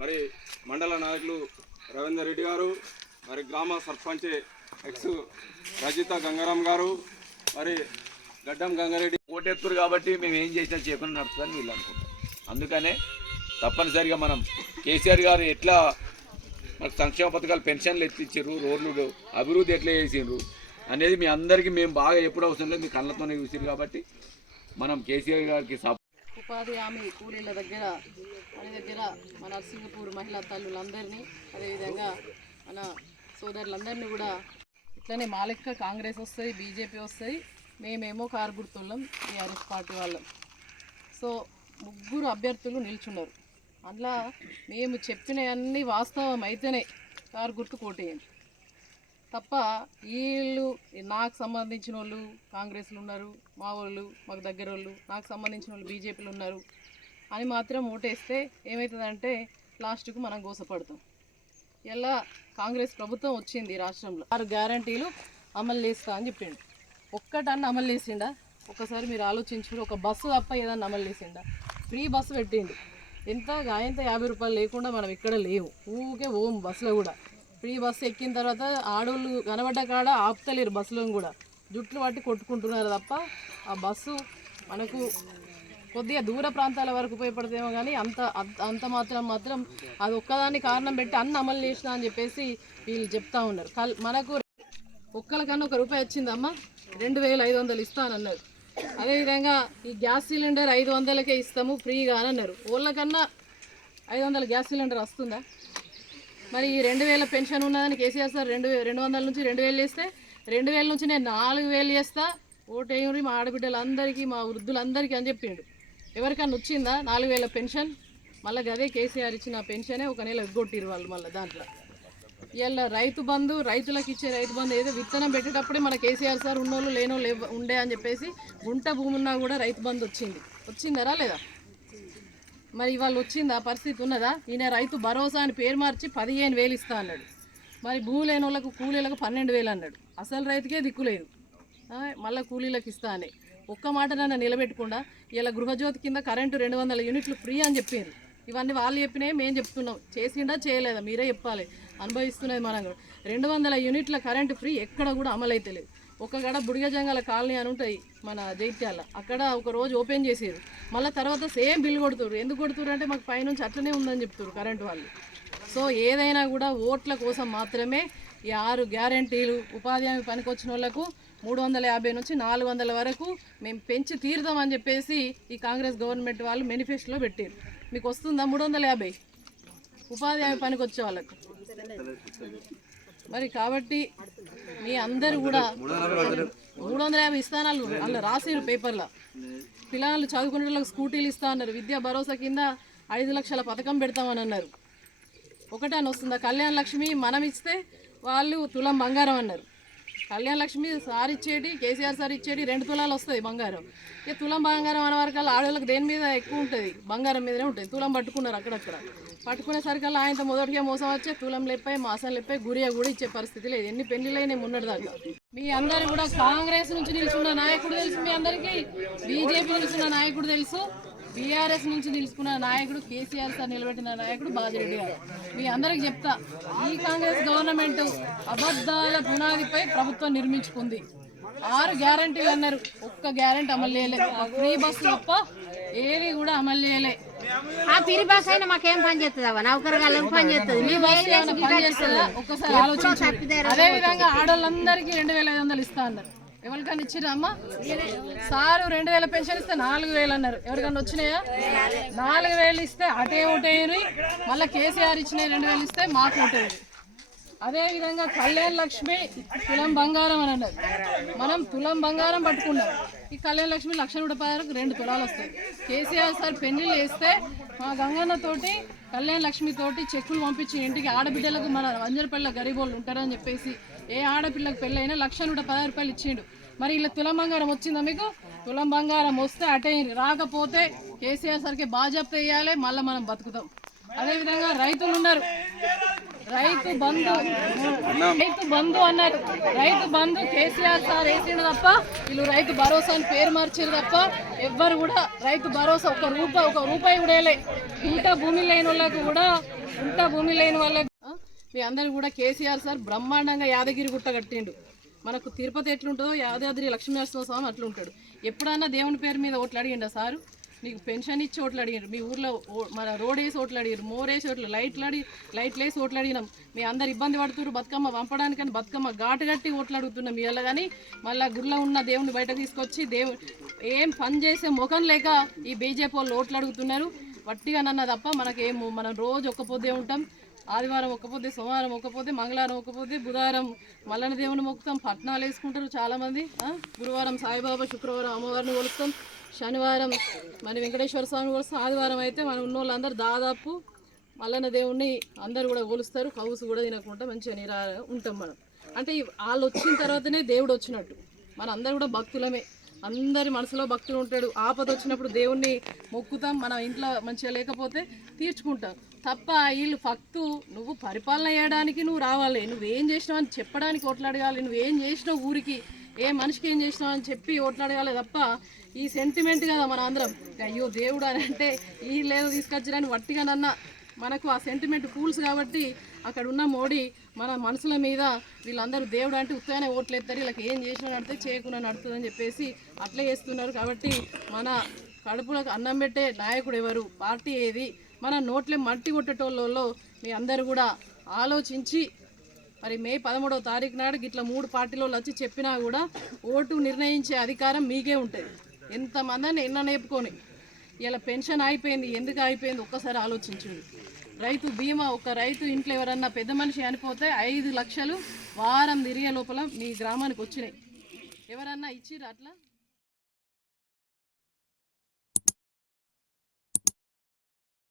మరి మండల నాయకులు రవీందర్ రెడ్డి గారు, మరి గ్రామ సర్పంచ్ ఎక్స్ రజిత గంగారాం గారు, మరి గడ్డం గంగారెడ్డి ఓటెత్తురు కాబట్టి మేము ఏం చేసినా చేయకుండా నడుస్తుందని వీళ్ళు అనుకుంటాం. అందుకనే తప్పనిసరిగా మనం కేసీఆర్ గారు ఎట్లా మనకు సంక్షేమ పథకాలు పెన్షన్లు ఎత్తిచ్చారు, రోడ్లు అభివృద్ధి ఎట్లా చేసిండ్రు అనేది మీ అందరికీ మేము బాగా ఎప్పుడు అవసరం లేదు, మీ కళ్ళతోనే చూసారు. కాబట్టి మనం కేసీఆర్ గారికి ఉపాధి హామీ కూలీల దగ్గర మన నర్సింగపూర్ మహిళా తల్లులందరినీ, అదేవిధంగా మన సోదరులందరినీ కూడా ఇట్లనే మా లెక్క కాంగ్రెస్ వస్తుంది, బీజేపీ వస్తుంది, మేమేమో కారు గుర్తుళ్ళం టీఆర్ఎస్ పార్టీ వాళ్ళం. సో ముగ్గురు అభ్యర్థులు నిల్చున్నారు. అందులో మేము చెప్పినవన్నీ వాస్తవం అయితేనే కారు గుర్తు కోటేయండి తప్ప వీళ్ళు నాకు సంబంధించిన వాళ్ళు కాంగ్రెస్లు ఉన్నారు, మా వాళ్ళు మాకు దగ్గర వాళ్ళు, నాకు సంబంధించిన వాళ్ళు బీజేపీలు ఉన్నారు అని మాత్రం ఓటేస్తే ఏమవుతుందంటే లాస్ట్కు మనం గోసపడతాం. ఇలా కాంగ్రెస్ ప్రభుత్వం వచ్చింది రాష్ట్రంలో 6 గ్యారంటీలు అమలు చేస్తా అని చెప్పిండు. ఒక్కటన్నా అమలు చేసిండా? ఒకసారి మీరు ఆలోచించు. ఒక బస్సు తప్ప ఏదన్నా అమలు చేసిండా? ఫ్రీ బస్సు పెట్టిండు. ఎంత 50 రూపాయలు లేకుండా మనం ఇక్కడ లేవు, ఊకే ఓం బస్సులో కూడా. ఫ్రీ బస్సు ఎక్కిన తర్వాత ఆడోళ్ళు కనబడ్డ కాడ ఆపుతలేరు, బస్సులో కూడా జుట్లు పట్టి కొట్టుకుంటున్నారు తప్ప ఆ బస్సు మనకు కొద్దిగా దూర ప్రాంతాల వరకు ఉపయోగపడతామో కానీ అంత మాత్రం అది ఒక్కదాన్ని కారణం పెట్టి అన్ని అమలు చేసినా అని చెప్పేసి వీళ్ళు చెప్తా ఉన్నారు. మనకు ఒక్కరికన్నా ₹1 వచ్చిందమ్మా, 2500 ఇస్తానన్నారు. అదేవిధంగా ఈ గ్యాస్ సిలిండర్ 500కే ఇస్తాము ఫ్రీగా అని అన్నారు. వాళ్ళకన్నా 500 గ్యాస్ సిలిండర్ వస్తుందా? మరి ఈ 2000 పెన్షన్ ఉన్నదని కేసీఆర్ సార్ 200 నుంచి 2000 చేస్తే 2000 నుంచి నేను 4000 చేస్తా, ఓటేయురి మా ఆడబిడ్డలందరికీ మా వృద్ధులందరికీ అని చెప్పిండు. ఎవరికన్నా వచ్చిందా 4000 పెన్షన్? మళ్ళీ అదే కేసీఆర్ ఇచ్చిన పెన్షనే ఒక నెల ఎగ్గొట్టిరు వాళ్ళు. మళ్ళీ దాంట్లో ఇలా రైతు బంధు, రైతులకు ఇచ్చే రైతు బంధు ఏదో విత్తనం పెట్టేటప్పుడే మన కేసీఆర్ సార్ ఉన్నోళ్ళు లేనోళ్ళు ఉండే అని చెప్పేసి గుంట భూమి ఉన్నా కూడా రైతు బంధు వచ్చిందరా లేదా? మరి ఇవాళ వచ్చిందా? పరిస్థితి ఉన్నదా? ఈయన రైతు భరోసా అని పేరు మార్చి 15,000 ఇస్తా అన్నాడు. మరి భూమి లేని వాళ్ళకు కూలీలకు 12,000 అన్నాడు. అసలు రైతుకే దిక్కులేదు, మళ్ళీ కూలీలకు ఇస్తా అని ఒక్క మాట నన్ను నిలబెట్టకుండా ఇలా గృహజ్యోతి కింద కరెంటు 200 యూనిట్లు ఫ్రీ అని చెప్పారు. ఇవన్నీ వాళ్ళు చెప్పినాయి, మేము చెప్తున్నాం. చేసిండా చేయలేదా మీరే చెప్పాలి. అనుభవిస్తున్నది మనం. 200 యూనిట్ల కరెంటు ఫ్రీ ఎక్కడ కూడా అమలైతే లేదు. ఒక్కగడ బుడిగజంగాల కాలనీ అని ఉంటాయి మన జైత్యాల, అక్కడ ఒక రోజు ఓపెన్ చేసారు, మళ్ళీ తర్వాత సేమ్ బిల్ కొడుతురు. ఎందుకు కొడుతురు అంటే మాకు పైనుంచి అట్లనే ఉందని చెప్తారు కరెంటు వాళ్ళు. సో ఏదైనా కూడా ఓట్ల కోసం మాత్రమే ఈ 6 గ్యారంటీలు, ఉపాధి హామీ పనికొచ్చిన వాళ్ళకు 350 నుంచి 400 వరకు మేము పెంచి తీరుదామని చెప్పేసి ఈ కాంగ్రెస్ గవర్నమెంట్ వాళ్ళు మేనిఫెస్టోలో పెట్టారు. మీకు వస్తుందా 350 ఉపాధి హామీ పనికి వచ్చే వాళ్ళకు? మరి కాబట్టి మీ అందరూ కూడా 350 ఇస్తానాలు అలా రాసిరు పేపర్లో. పిల్లలు చదువుకునే వాళ్ళకి స్కూటీలు ఇస్తా అన్నారు. విద్యా భరోసా కింద 5 లక్షల పథకం పెడతామని అన్నారు. ఒకటే అని వస్తుందా? కళ్యాణ లక్ష్మి మనం ఇస్తే వాళ్ళు తులం బంగారం అన్నారు. కళ్యాణ లక్ష్మి సార్ ఇచ్చేటి, కేసీఆర్ సార్ ఇచ్చేటి 2 తులాలు వస్తుంది బంగారం. ఇక తులం బంగారం అనే వరకల్లా ఆడవాళ్ళకి దేని మీద ఎక్కువ ఉంటుంది? బంగారం మీదనే ఉంటుంది. తులం పట్టుకున్నారు అక్కడక్కడ. పట్టుకునేసరికల్లా ఆయన మొదటిగా మోసం వచ్చే తులం లెప్పాయి, మాసం లెప్పాయి, గురియా కూడా ఇచ్చే పరిస్థితి లేదు. ఎన్ని పెళ్లిలైనా మొన్నటి దాకా. మీ అందరూ కూడా కాంగ్రెస్ నుంచి నిలుచున్న నాయకుడు తెలుసు, మీ అందరికీ బీజేపీ నిలుచున్న నాయకుడు తెలుసు, బీఆర్ఎస్ నుంచి నిలుచుకున్న నాయకుడు కేసీఆర్ సార్ నిలబెట్టిన నాయకుడు బాజిరెడ్డి గారు. మీ అందరికి చెప్తా, ఈ కాంగ్రెస్ గవర్నమెంట్ అబద్ధాల పునాదిపై ప్రభుత్వం నిర్మించుకుంది. 6 గ్యారంటీలు అన్నారు, ఒక్క గ్యారంటీ అమలు చేయలే. ఫ్రీ బస్సు తప్ప ఏది కూడా అమలు చేయలే. ఆ ఫ్రీ బస్ అయినా మాకేం పని చేస్తుందా? నౌకరగాళ్ళకి పని చేస్తుంది. ఒక్కసారి ఆలోచించండి. అదేవిధంగా ఆడవాళ్ళందరికీ 2,500 ఇస్తా అన్నారు. ఎవరికన్నా ఇచ్చిరా అమ్మా? సారు 2,000 పెన్షన్ ఇస్తే 4,000 అన్నారు. ఎవరికన్నా వచ్చినాయా? 4,000 ఇస్తే అటే ఓటేయరు. మళ్ళీ కేసీఆర్ ఇచ్చిన 2,000 ఇస్తే మాకు ఓటేయరు. అదేవిధంగా కళ్యాణ లక్ష్మి తులం బంగారం అని అన్నారు. మనం తులం బంగారం పట్టుకున్నాం. ఈ కళ్యాణ లక్ష్మి 1,100 2 తులాలు వస్తాయి. కేసీఆర్ సార్ పెళ్లిళ్ళు వేస్తే మా గంగన్నతోటి కళ్యాణ లక్ష్మి తోటి చెక్కులు పంపించి ఇంటికి ఆడబిడ్డలకు మన వంజరపల్లి గరీబోళ్ళు ఉంటారని చెప్పేసి ఏ ఆడపిల్లకు పెళ్ళైనా 1,110 ఇచ్చిండు. మరి ఇలా తులం బంగారం వచ్చిందా మీకు? తులం బంగారం వస్తే అటే, రాకపోతే కేసీఆర్ సార్కి బాజాప్తా వేయాలి, మళ్ళీ మనం బతుకుతాం. అదేవిధంగా రైతులు ఉన్నారు, రైతు బంధు అన్నారు. రైతు బంధు కేసీఆర్ సార్ వేసిండు తప్ప వీళ్ళు రైతు భరోసా అని పేరు మార్చారు తప్ప ఎవ్వరు కూడా రైతు భరోసా ఒక రూపాయి కూడా వేయలే. ఇంత భూమి లేని వాళ్ళకు మీ అందరూ కూడా కేసీఆర్ సార్ బ్రహ్మాండంగా యాదగిరి గుట్ట కట్టిండు. మనకు తిరుపతి ఎట్లుంటుందో యాదాద్రి లక్ష్మీనరసింహస్వామి అట్లుంటాడు. ఎప్పుడన్నా దేవుని పేరు మీద ఓట్లు అడిగిండా సారు? నీకు పెన్షన్ ఇచ్చి ఓట్లు అడిగారు, మీ ఊర్లో మన రోడ్ వేసి ఓట్లు అడిగారు, మోరేసి ఓట్లు లైట్లు వేసి ఓట్లు అడిగినాం. మీ అందరు ఇబ్బంది పడుతున్నారు బతుకమ్మ పంపడానికని బతుకమ్మ ఘాటు కట్టి ఓట్లు అడుగుతున్నాం. ఇవాళ కానీ మళ్ళీ గుడిలో ఉన్న దేవుని బయట తీసుకొచ్చి ఏం పని చేసే ముఖం లేక ఈ బీజేపీ వాళ్ళు ఓట్లు అడుగుతున్నారు. వట్టిగా నన్న తప్ప మనకేమో మనం రోజు ఒక్క పొద్దే ఉంటాం. ఆదివారం ఒక్కపోతే, సోమవారం ఒక్కపోతే, మంగళవారం ఒక్కపోతే, బుధవారం మల్లన్న దేవుని మొక్కుతాం, పట్నాలు వేసుకుంటారు చాలామంది. గురువారం సాయిబాబా, శుక్రవారం అమ్మవారిని కొలుస్తాం, శనివారం మన వెంకటేశ్వర స్వామిని కొలుస్తాం. ఆదివారం అయితే మన ఉన్న వాళ్ళందరూ దాదాపు మల్లన్న దేవుణ్ణి అందరూ కూడా కొలుస్తారు. కౌసు కూడా తినకుండా మంచిగా ఉంటాం మనం. అంటే వాళ్ళు వచ్చిన తర్వాతనే దేవుడు వచ్చినట్టు. మన అందరు కూడా భక్తులమే, అందరి మనసులో భక్తులు ఉంటాడు. ఆపద వచ్చినప్పుడు దేవుణ్ణి మొక్కుతాం, మన ఇంట్లో మంచిగా లేకపోతే తీర్చుకుంటాం తప్ప వీళ్ళు ఫక్తు నువ్వు పరిపాలన చేయడానికి నువ్వు రావాలి, నువ్వేం చేసినావు అని చెప్పడానికి ఓట్లు అడగాలి, నువ్వేం చేసినావు ఊరికి ఏ మనిషికి ఏం చేసినావు అని చెప్పి ఓట్లు అడగాలి తప్ప ఈ సెంటిమెంట్ కదా మన అందరం అయ్యో దేవుడు అని అంటే ఈ లేదు తీసుకొచ్చారని వట్టిగానన్నా మనకు ఆ సెంటిమెంట్ ఫూల్స్ కాబట్టి అక్కడ ఉన్న మోడీ మన మనసుల మీద వీళ్ళందరూ దేవుడు అంటే ఉత్తగానే ఓట్లు ఎత్తారు, వీళ్ళకి ఏం చేసినా నడితే చేయకుండా నడుతుందని చెప్పేసి అట్లే చేస్తున్నారు. కాబట్టి మన కడుపులకు అన్నం పెట్టే నాయకుడు ఎవరు, పార్టీ ఏది, మన నోట్లే మట్టి కొట్టేటోళ్ళలో మీ అందరూ కూడా ఆలోచించి మరి మే 13వ తారీఖు నాడు ఇట్లా 3 పార్టీలో వచ్చి చెప్పినా కూడా ఓటు నిర్ణయించే అధికారం మీకే ఉంటుంది. ఎంతమందిని ఎన్న నేర్పుకొని ఇలా పెన్షన్ అయిపోయింది, ఎందుకు అయిపోయింది ఒక్కసారి ఆలోచించండి. రైతు బీమా ఒక రైతు ఇంట్లో ఎవరన్నా పెద్ద మనిషి చనిపోతే 5 లక్షలు వారం తిరిగే లోపల మీ గ్రామానికి వచ్చినాయి. ఎవరన్నా ఇచ్చిర్రు అట్లా?